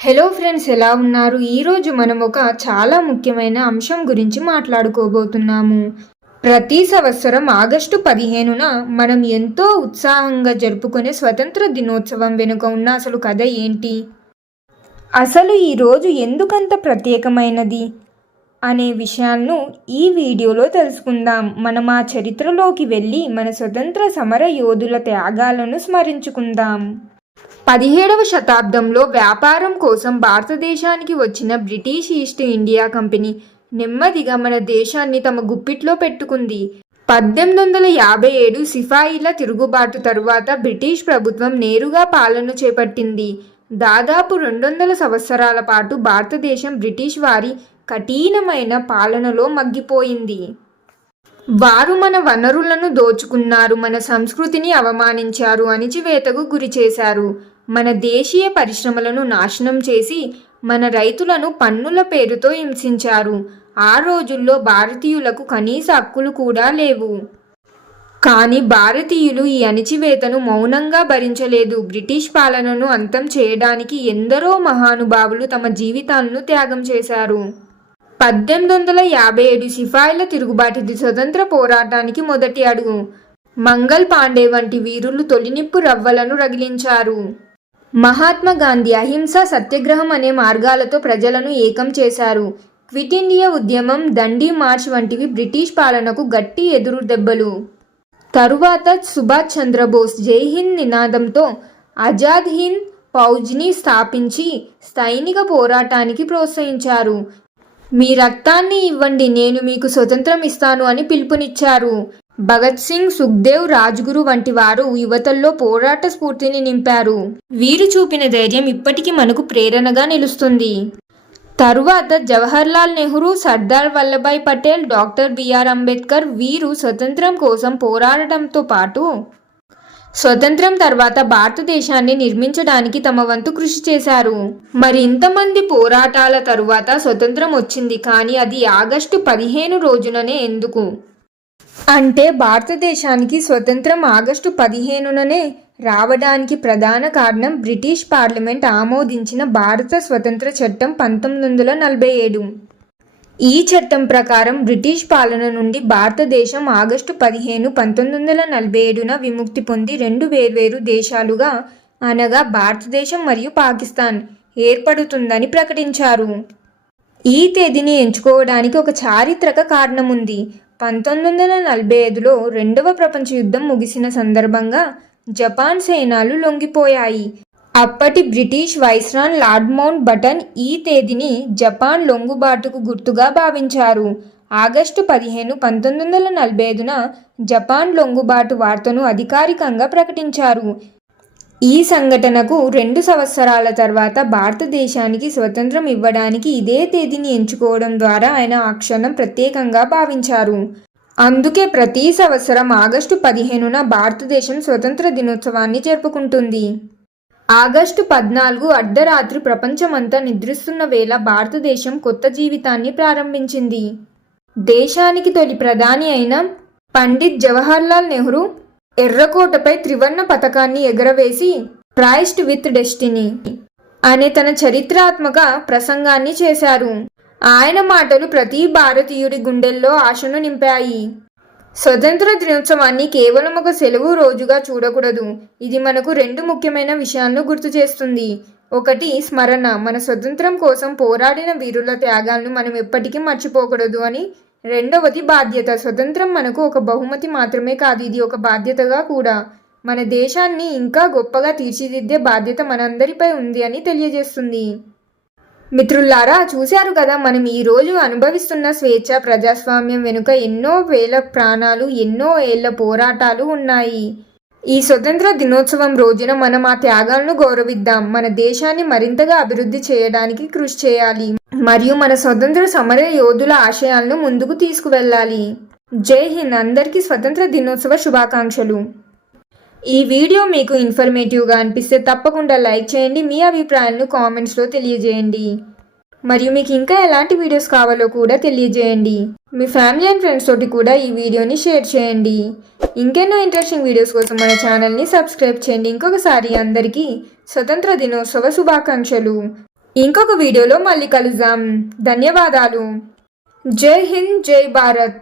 Hello friends ఎలా ఉన్నారు? ఈరోజు మనం ఒక చాలా ముఖ్యమైన అంశం గురించి మాట్లాడుకోబోతున్నాము. ప్రతి సంవత్సరం ఆగస్టు పదిహేనున మనం ఎంతో ఉత్సాహంగా జరుపుకునే స్వతంత్ర దినోత్సవం వెనుక ఉన్న అసలు కథ ఏంటి? అసలు ఈరోజు ఎందుకంత ప్రత్యేకమైనది? అనే విషయాలను ఈ వీడియోలో తెలుసుకుందాం. మనం ఆ చరిత్రలోకి వెళ్ళి మన స్వతంత్ర సమర యోధుల త్యాగాలను స్మరించుకుందాం. పదిహేడవ శతాబ్దంలో వ్యాపారం కోసం భారతదేశానికి వచ్చిన బ్రిటిష్ ఈస్ట్ ఇండియా కంపెనీ నెమ్మదిగా మన దేశాన్ని తమ గుప్పిట్లో పెట్టుకుంది. పద్దెనిమిది వందల యాభై ఏడు సిఫాయిల తిరుగుబాటు తరువాత బ్రిటిష్ ప్రభుత్వం నేరుగా పాలన చేపట్టింది. దాదాపు రెండు వందల సంవత్సరాల పాటు భారతదేశం బ్రిటిష్ వారి కఠినమైన పాలనలో మగ్గిపోయింది. వారు మన వనరులను దోచుకున్నారు మన సంస్కృతిని అవమానించారు అణిచివేతకు గురి చేశారు మన దేశీయ పరిశ్రమలను నాశనం చేసి మన రైతులను పన్నుల పేరుతో హింసించారు. ఆ రోజుల్లో భారతీయులకు కనీస హక్కులు కూడా లేవు. కానీ భారతీయులు ఈ అణిచివేతను మౌనంగా భరించలేదు. బ్రిటిష్ పాలనను అంతం చేయడానికి ఎందరో మహానుభావులు తమ జీవితాలను త్యాగం చేశారు. పద్దెనిమిది వందల యాభై ఏడు సిపాయిల తిరుగుబాటిది స్వతంత్ర పోరాటానికి మొదటి అడుగు. మంగల్ పాండే వంటి వీరులు తొలినిప్పు రవ్వలను రగిలించారు. మహాత్మా గాంధీ అహింస సత్యాగ్రహం అనే మార్గాలతో ప్రజలను ఏకం చేశారు. క్విట్ ఇండియా ఉద్యమం దండి మార్చ్ వంటివి బ్రిటిష్ పాలనకు గట్టి ఎదురు దెబ్బలు. తరువాత సుభాష్ చంద్రబోస్ జై హింద్ నినాదంతో ఆజాద్ హింద్ ఫౌజ్ని స్థాపించి సైనిక పోరాటానికి ప్రోత్సహించారు. మీ రక్తాన్ని ఇవ్వండి నేను మీకు స్వతంత్రం ఇస్తాను అని పిలుపునిచ్చారు. భగత్ సింగ్ సుఖ్దేవ్ రాజ్గురు వంటి వారు యువతల్లో పోరాట స్ఫూర్తిని నింపారు. వీరు చూపిన ధైర్యం ఇప్పటికీ మనకు ప్రేరణగా నిలుస్తుంది. తరువాత Jawaharlal Nehru Sardar Vallabhbhai Patel doctor B R Ambedkar వీరు స్వతంత్రం కోసం పోరాడటంతో పాటు స్వతంత్రం తర్వాత భారతదేశాన్ని నిర్మించడానికి తమ వంతు కృషి చేశారు. మరి ఇంతమంది పోరాటాల తరువాత స్వతంత్రం వచ్చింది కానీ అది ఆగస్టు పదిహేను రోజుననే ఎందుకు? అంటే భారతదేశానికి స్వతంత్రం ఆగస్టు పదిహేనుననే రావడానికి ప్రధాన కారణం బ్రిటిష్ పార్లమెంట్ ఆమోదించిన భారత స్వతంత్ర చట్టం పంతొమ్మిది వందల నలభై ఏడు. ఈ చట్టం ప్రకారం బ్రిటిష్ పాలన నుండి భారతదేశం ఆగస్టు పదిహేను పంతొమ్మిది వందల నలభై ఏడున విముక్తి పొంది రెండు వేర్వేరు దేశాలుగా అనగా భారతదేశం మరియు పాకిస్తాన్ ఏర్పడుతుందని ప్రకటించారు. ఈ తేదీని ఎంచుకోవడానికి ఒక చారిత్రక కారణం ఉంది. పంతొమ్మిది వందల నలభై ఐదులో రెండవ ప్రపంచ యుద్ధం ముగిసిన సందర్భంగా జపాన్ సేనాలు లొంగిపోయాయి. అప్పటి British viceroy lord Mountbatten ఈ తేదీని జపాన్ లొంగుబాటుకు గుర్తుగా భావించారు. ఆగస్టు పదిహేను పంతొమ్మిది వందల నలభై ఐదున జపాన్ లొంగుబాటు వార్తను అధికారికంగా ప్రకటించారు. ఈ సంఘటనకు రెండు సంవత్సరాల తర్వాత భారతదేశానికి స్వతంత్రం ఇవ్వడానికి ఇదే తేదీని ఎంచుకోవడం ద్వారా ఆయన ఆ క్షణం ప్రత్యేకంగా భావించారు. అందుకే ప్రతి సంవత్సరం ఆగస్టు పదిహేనున భారతదేశం స్వతంత్ర దినోత్సవాన్ని జరుపుకుంటుంది. ఆగస్టు పద్నాలుగు అర్ధరాత్రి ప్రపంచమంతా నిద్రిస్తున్న వేళ భారతదేశం కొత్త జీవితాన్ని ప్రారంభించింది. దేశానికి తొలి ప్రధాని అయిన పండిత్ జవహర్లాల్ నెహ్రూ ఎర్రకోటపై త్రివర్ణ పథకాన్ని ఎగరవేసి ప్రైస్ట్ విత్ డెస్టినీ అనే తన చరిత్రాత్మక ప్రసంగాన్ని చేశారు. ఆయన మాటలు ప్రతి భారతీయుడి గుండెల్లో ఆశను నింపాయి. స్వతంత్ర దినోత్సవాన్ని కేవలం ఒక సెలవు రోజుగా చూడకూడదు. ఇది మనకు రెండు ముఖ్యమైన విషయాలను గుర్తు చేస్తుంది. ఒకటి స్మరణ. మన స్వతంత్రం కోసం పోరాడిన వీరుల త్యాగాలను మనం ఎప్పటికీ మర్చిపోకూడదు అని రెండవది బాధ్యత. స్వతంత్రం మనకు ఒక బహుమతి మాత్రమే కాదు ఇది ఒక బాధ్యతగా కూడా. మన దేశాన్ని ఇంకా గొప్పగా తీర్చిదిద్దే బాధ్యత మనందరిపై ఉంది అని తెలియజేస్తుంది. మిత్రులారా చూశారు కదా మనం ఈ రోజు అనుభవిస్తున్న స్వేచ్ఛ ప్రజాస్వామ్యం వెనుక ఎన్నో వేల ప్రాణాలు ఎన్నో ఏళ్ళ పోరాటాలు ఉన్నాయి. ఈ స్వతంత్ర దినోత్సవం రోజున మనం ఆ త్యాగాలను గౌరవిద్దాం. మన దేశాన్ని మరింతగా అభివృద్ధి చేయడానికి కృషి చేయాలి. మరియు మన స్వతంత్ర సమర యోధుల ఆశయాలను ముందుకు తీసుకువెళ్ళాలి. జై హింద్. అందరికీ స్వతంత్ర దినోత్సవ శుభాకాంక్షలు. ఈ వీడియో మీకు ఇన్ఫర్మేటివ్గా అనిపిస్తే తప్పకుండా లైక్ చేయండి మీ అభిప్రాయాలను కామెంట్స్లో తెలియజేయండి. మరియు మీకు ఇంకా ఎలాంటి వీడియోస్ కావాలో కూడా తెలియజేయండి. మీ ఫ్యామిలీ అండ్ ఫ్రెండ్స్ తోటి కూడా ఈ వీడియోని షేర్ చేయండి. ఇంకెన్నో ఇంట్రెస్టింగ్ వీడియోస్ కోసం మన ఛానల్ని సబ్స్క్రైబ్ చేయండి. ఇంకొకసారి అందరికీ స్వతంత్ర దినోత్సవ శుభాకాంక్షలు. ఇంకొక వీడియోలో మళ్ళీ కలుద్దాం. ధన్యవాదాలు. జై హింద్ జై భారత్.